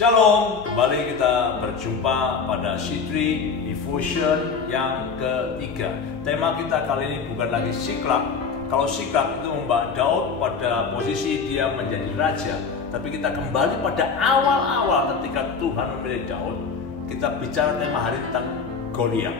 Shalom, kembali kita berjumpa pada C3 Devotion yang ketiga. Tema kita kali ini bukan lagi Siklag. Kalau Siklag itu membawa Daud pada posisi dia menjadi raja, tapi kita kembali pada awal-awal ketika Tuhan memilih Daud. Kita bicara tema hari tentang Goliat.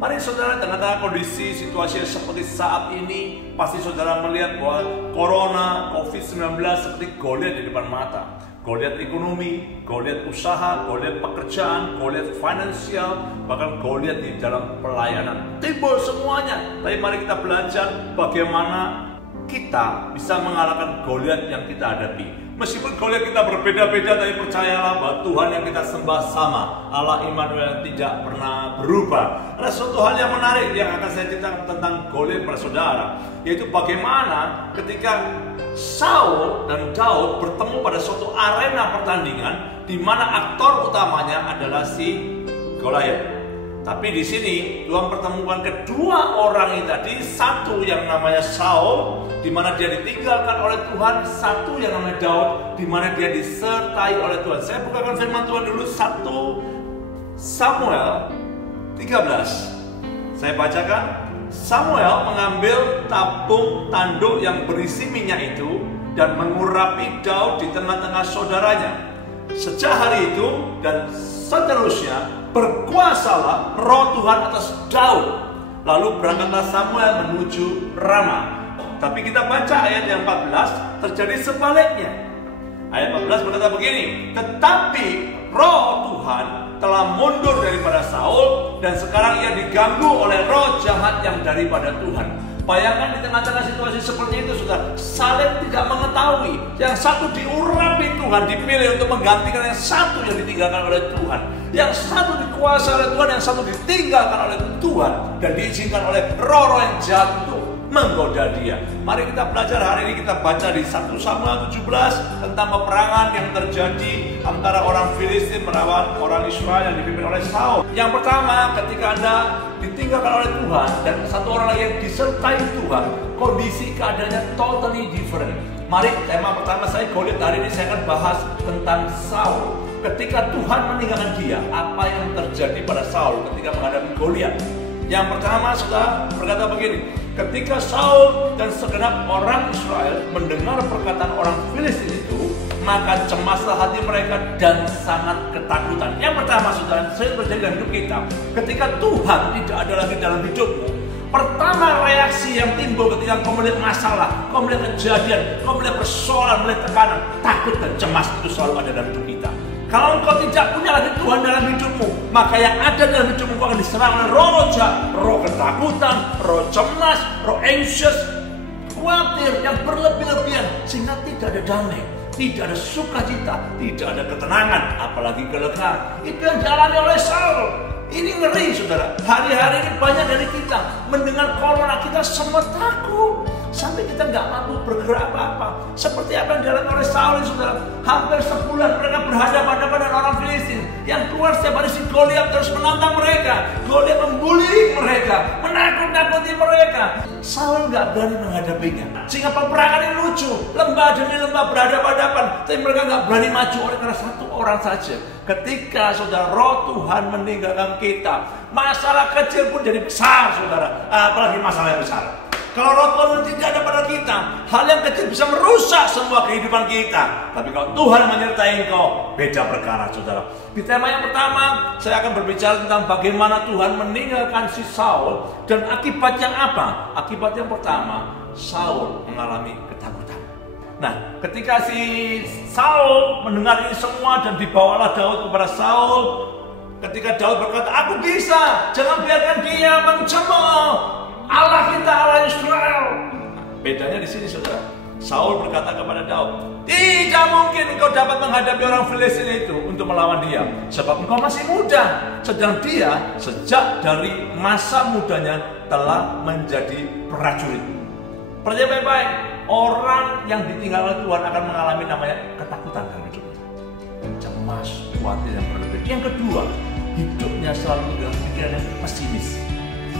Mari saudara, tengah-tengah kondisi situasi seperti saat ini, pasti saudara melihat bahwa Corona, COVID-19 seperti Goliat di depan mata. Goliat ekonomi, Goliat usaha, Goliat pekerjaan, Goliat finansial, bahkan Goliat di dalam pelayanan. Timbul semuanya. Tapi mari kita belajar bagaimana kita bisa mengalahkan Goliat yang kita hadapi. Meskipun Goliat kita berbeda-beda, tapi percayalah bahwa Tuhan yang kita sembah sama, Allah Immanuel, tidak pernah berubah. Ada suatu hal yang menarik yang akan saya ceritakan tentang Goliat pada saudara, yaitu bagaimana ketika Saul dan Daud bertemu pada suatu arena pertandingan di mana aktor utamanya adalah si Goliat. Tapi di sini Tuhan pertemukan kedua orang ini tadi, satu yang namanya Saul di mana dia ditinggalkan oleh Tuhan, satu yang namanya Daud di mana dia disertai oleh Tuhan. Saya bukakan firman Tuhan dulu, 1 Samuel 13. Saya bacakan. Samuel mengambil tabung tanduk yang berisi minyak itu dan mengurapi Daud di tengah-tengah saudaranya. Sejak hari itu dan seterusnya berkuasalah roh Tuhan atas Daud. Lalu berangkatlah Samuel menuju Rama. Tapi kita baca ayat yang 14, terjadi sebaliknya. Ayat 14 berkata begini, tetapi roh Tuhan telah mundur daripada Saul dan sekarang ia diganggu oleh roh jahat yang daripada Tuhan. Bayangkan di tengah-tengah situasi seperti itu, saudara, saling tidak mengetahui. Yang satu diurapi Tuhan, dipilih untuk menggantikan yang satu yang ditinggalkan oleh Tuhan. Yang satu dikuasai oleh Tuhan, yang satu ditinggalkan oleh Tuhan dan diizinkan oleh roh-roh yang jatuh menggoda dia. Mari kita belajar hari ini, kita baca di 1 Samuel 17 tentang peperangan yang terjadi antara orang Filistin melawan orang Israel yang dipimpin oleh Saul. Yang pertama, ketika Anda ditinggalkan oleh Tuhan dan satu orang lagi yang disertai Tuhan, kondisi keadaannya totally different. Mari, tema pertama saya Goliat, hari ini saya akan bahas tentang Saul. Ketika Tuhan meninggalkan dia, apa yang terjadi pada Saul ketika menghadapi Goliat? Yang pertama, saudara, berkata begini, ketika Saul dan segenap orang Israel mendengar perkataan orang Filistin itu, maka cemaslah hati mereka dan sangat ketakutan. Yang pertama, saudara, sering terjadi dalam hidup kita. Ketika Tuhan tidak ada lagi dalam hidupmu, pertama reaksi yang timbul ketika kau melihat masalah, kau melihat kejadian, kau melihat persoalan, melihat tekanan, takut dan cemas itu selalu ada dalam hidup kita. Kalau engkau tidak punya lagi Tuhan dalam hidupmu, maka yang ada dalam hidupmu akan diserang oleh roh jahat, roh ketakutan, roh cemas, roh anxious, khawatir yang berlebih-lebihan, sehingga tidak ada damai, tidak ada sukacita, tidak ada ketenangan, apalagi kelegaan. Itu yang dialami oleh Saul. Ini ngeri, saudara. Hari-hari ini banyak dari kita mendengar corona, kita semua takut. Sampai kita nggak mampu bergerak apa-apa. Seperti apa yang dialami oleh Saul, saudara. Hampir sebulan mereka berhadapan-hadapan dengan orang Filistin. Yang keluar setiap hari si Goliat terus menantang mereka. Goliat membuli mereka, menakut-nakuti mereka. Saul nggak berani menghadapinya. Sehingga peperangan ini lucu. Lembah demi lembah berhadapan-hadapan. Tapi mereka nggak berani maju oleh karena satu orang saja. Ketika saudara, roh Tuhan meninggalkan kita, masalah kecil pun jadi besar, saudara. Apalagi masalah yang besar. Kalau roh Tuhan tidak ada pada kita, hal yang kecil bisa merusak semua kehidupan kita. Tapi kalau Tuhan menyertai engkau, beda perkara, saudara. Di tema yang pertama, saya akan berbicara tentang bagaimana Tuhan meninggalkan si Saul dan akibatnya apa? Akibat yang pertama, Saul mengalami ketakutan. Nah, ketika si Saul mendengar ini semua dan dibawalah Daud kepada Saul, ketika Daud berkata, aku bisa, jangan biarkan dia mencemooh Allah kita, Allah Israel. Bedanya di sini, saudara. Saul berkata kepada Daud, tidak mungkin engkau dapat menghadapi orang Filistin itu untuk melawan dia, sebab engkau masih muda, sedang dia sejak dari masa mudanya telah menjadi prajurit. Percaya baik-baik, orang yang ditinggal oleh Tuhan akan mengalami namanya ketakutan dalam hidupnya, cemas, khawatir yang berlebih. Yang kedua, hidupnya selalu dalam pikiran yang pesimis.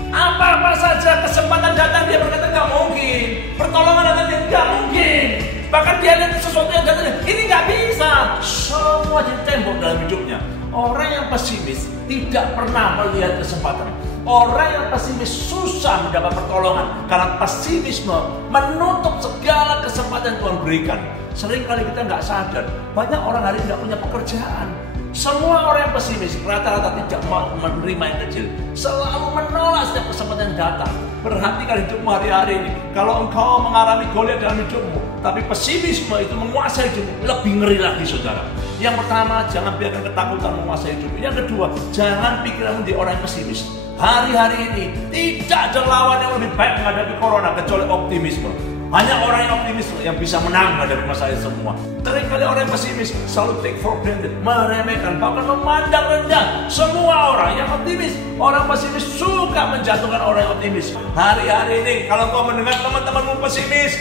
Apa-apa saja kesempatan datang dia berkata nggak mungkin, pertolongan datang dia nggak mungkin. bahkan dia lihat sesuatu yang jatuh, ini nggak bisa. Semua jadi tembok dalam hidupnya. Orang yang pesimis tidak pernah melihat kesempatan. Orang yang pesimis susah mendapat pertolongan karena pesimisme menutup segala kesempatan yang Tuhan berikan. Seringkali kita nggak sadar, banyak orang hari ini nggak punya pekerjaan. Semua orang yang pesimis rata-rata tidak mau menerima yang kecil, selalu menolak setiap kesempatan yang datang. Perhatikan hidupmu hari-hari ini. Kalau engkau mengalami Goliat dalam hidupmu, tapi pesimisme itu menguasai hidupmu, lebih ngeri lagi, saudara. Yang pertama, jangan biarkan ketakutan menguasai hidupmu. Yang kedua, jangan pikiranmu menjadi orang yang pesimis. Hari-hari ini tidak ada lawan yang lebih baik menghadapi corona kecuali optimisme. Hanya orang yang optimis yang bisa menang menghadapi masalah semua. Seringkali orang yang pesimis selalu take for granted, meremehkan, bahkan memandang rendah semua orang yang optimis. Orang pesimis suka menjatuhkan orang yang optimis. Hari-hari ini kalau kau mendengar teman-temanmu pesimis,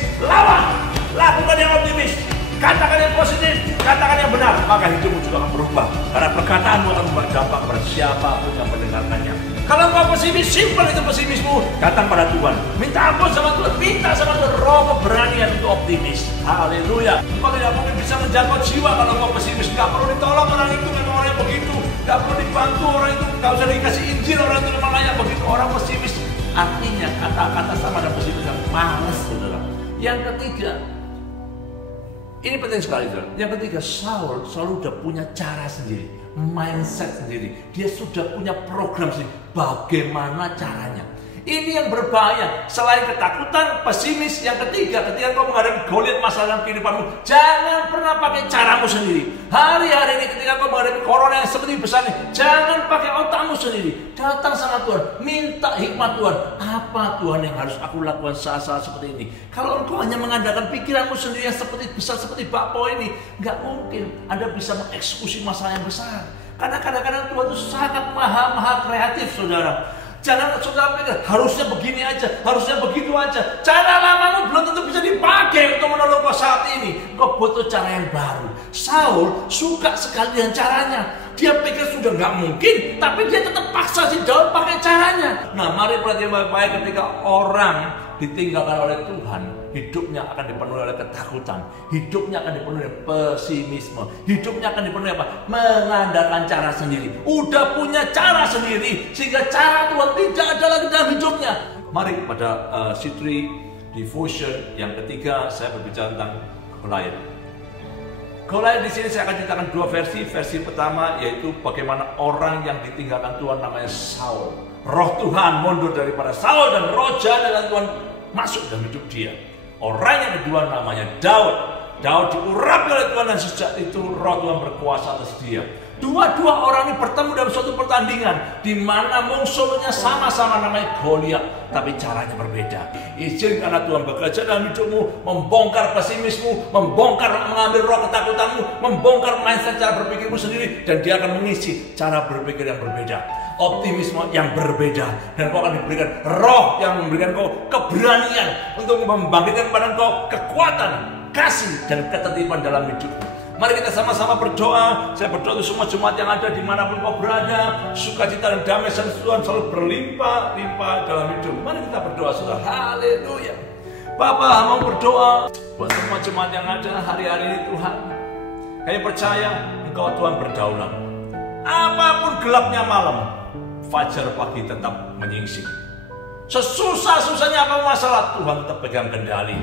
lakukan yang optimis. Katakan yang positif, katakan yang benar, maka hidupmu juga akan berubah. Karena perkataanmu akan membuat dampak pada siapapun yang mendengarkannya. Kalau kau pesimis, simpel itu pesimismu, datang pada Tuhan. Minta ampun sama Tuhan, minta sama Tuhan roh keberanian untuk optimis. Haleluya. Engkau tidak mungkin bisa menjangkau jiwa kalau kau pesimis. Gak perlu ditolong orang itu, memang orang yang begitu. Gak perlu dibantu orang itu, gak usah dikasih Injil orang itu, memang layak begitu. Orang pesimis artinya kata-kata sama dan pesimis yang malas, saudara. Yang ketiga, ini penting sekali, saudara. Yang ketiga, Saul selalu udah punya cara sendiri, mindset sendiri. Dia sudah punya program sendiri. Bagaimana caranya? Ini yang berbahaya. Selain ketakutan, pesimis. Yang ketiga, ketika kau menghadapi Goliat masalah dalam kehidupanmu, jangan pernah pakai caramu sendiri. Hari-hari ini ketika kau menghadapi corona yang seperti besar ini, jangan pakai otakmu sendiri. Datang sama Tuhan, minta hikmat Tuhan. Apa Tuhan yang harus aku lakukan saat-saat seperti ini? Kalau engkau hanya mengandalkan pikiranmu sendiri yang seperti besar seperti bakpao ini, nggak mungkin Anda bisa mengeksekusi masalah yang besar. Karena kadang-kadang Tuhan itu sangat maha kreatif, saudara. Jangan saudara pikir harusnya begini aja, harusnya begitu aja. Cara lamamu belum tentu bisa dipakai untuk menolong kau saat ini. Kau butuh cara yang baru. Saul suka sekali dengan caranya. Dia pikir sudah nggak mungkin, tapi dia tetap paksa si Daud pakai caranya. Nah, mari perhatikan baik-baik ketika orang ditinggalkan oleh Tuhan, hidupnya akan dipenuhi oleh ketakutan, hidupnya akan dipenuhi oleh pesimisme, hidupnya akan dipenuhi apa? Mengandalkan cara sendiri. Udah punya cara sendiri, sehingga cara Tuhan tidak ada lagi dalam hidupnya. Mari pada C3 Devotion yang ketiga, saya berbicara tentang Goliat. Goliat di sini saya akan ceritakan dua versi. Versi pertama yaitu bagaimana orang yang ditinggalkan Tuhan namanya Saul. Roh Tuhan mundur daripada Saul dan roh jahat dari Tuhan masuk dalam hidup dia. Orang yang kedua namanya Daud. Daud diurapi oleh Tuhan dan sejak itu roh Tuhan berkuasa atas dia. Dua-dua orang ini bertemu dalam suatu pertandingan di mana musuhnya sama-sama namanya Goliat, tapi caranya berbeda. Izinkanlah Tuhan bekerja dalam hidupmu, membongkar pesimismu, membongkar mengambil roh ketakutanmu, membongkar mindset cara berpikirmu sendiri, dan dia akan mengisi cara berpikir yang berbeda, optimisme yang berbeda, dan kau akan diberikan roh yang memberikan kau keberanian untuk membangkitkan pada kau kekuatan, kasih, dan ketertiban dalam hidupmu. Mari kita sama-sama berdoa. Saya berdoa untuk semua jemaat yang ada dimanapun kau berada, sukacita dan damai serta Tuhan selalu berlimpah-limpah dalam hidup. Mari kita berdoa, saudara. Haleluya. Bapa, mau berdoa buat semua jemaat yang ada hari-hari ini, Tuhan. Kami percaya Engkau Tuhan berdaulat. Apapun gelapnya malam, fajar pagi tetap menyingsing. Sesusah-susahnya apa masalah, Tuhan tetap pegang kendali.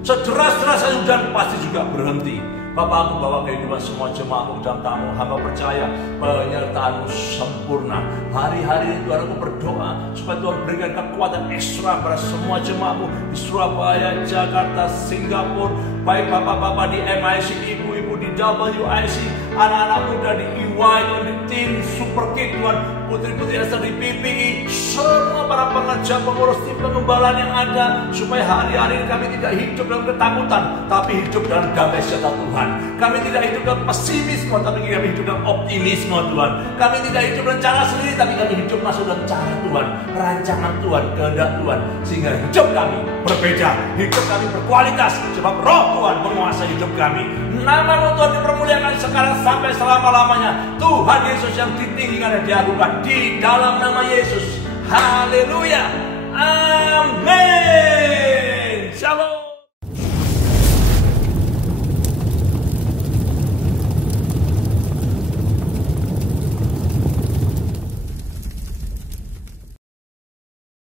Sederas-derasnya hujan pasti juga berhenti. Bapak, aku bawa kehidupan semua jemaatmu dalam tamu. Hamba percaya penyertaanmu sempurna. Hari-hari ini Tuhan, aku berdoa supaya Tuhan berikan kekuatan ekstra pada semua jemaatmu di Surabaya, Jakarta, Singapura. Baik bapak-bapak di MIC, ibu-ibu di WIC, anak-anak muda di EY, di tim Super Kick, Tuhan, putri-putri yang di PPI, semua para pengerja, pengurus tim pengembalaan yang ada, supaya hari-hari ini kami tidak hidup dalam ketakutan, tapi hidup dalam damai sejahtera Tuhan. Kami tidak hidup dalam pesimisme, tapi kami hidup dalam optimisme, Tuhan. Kami tidak hidup dengan cara sendiri, tapi kami hidup masuk dalam cara Tuhan, rancangan Tuhan, kehendak Tuhan, sehingga hidup kami berbeda, hidup kami berkualitas, sebab roh Tuhan menguasai hidup kami. Nama-Mu Tuhan dipermuliakan sekarang sampai selama-lamanya. Tuhan Yesus yang ditinggikan dan diagungkan di dalam nama Yesus. Haleluya. Amin.